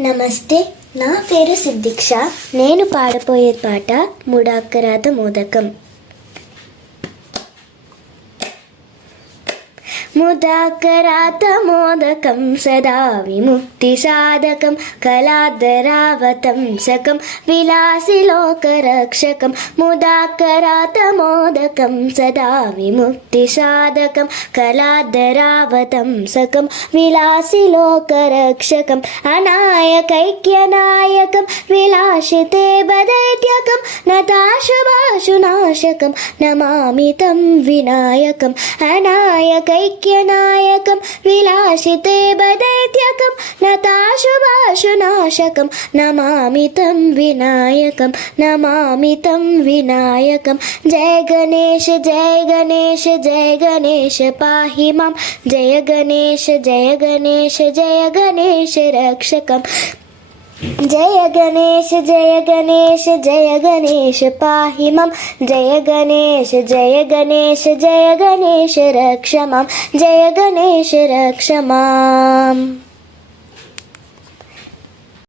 నమస్తే, నా పేరు సిద్దిక్ష. నేను పాడపోయే పాట ముడాక్కరాత మోదకం. ముదాకరాత మోదకం సదా విముక్తి సాధకం కళాధరావతంసకం విలాసిలోకరక్షకం. ముదాకరాత మోదకం సదా విముక్తి సాధకం కళాధరావతంసకం విలాసిలోకరక్షకం. అనాయకైక్యనాయకం విలాసితే బదైత్యకం నతాశుభాశునాశకం నమామి తం వినాయకం. అనాయకైక్యనాయకం విలాసితే బదైత్యకం నతాశుభాశునాశకం నమామి తం వినాయకం. నమామి తం వినాయకం. జయ గణేశ జయ గణేశ జయ గణేశ పాహి మాం. జయ గణేశ జయ గణేశ జయ గణేశ రక్షకం. జయ గణేశ జయ గణేశ జయ గణేశ పాహి మాం. జయ గణేశ జయ గణేశ జయ గణేశ రక్ష మాం. జయ గణేశ రక్ష మాం.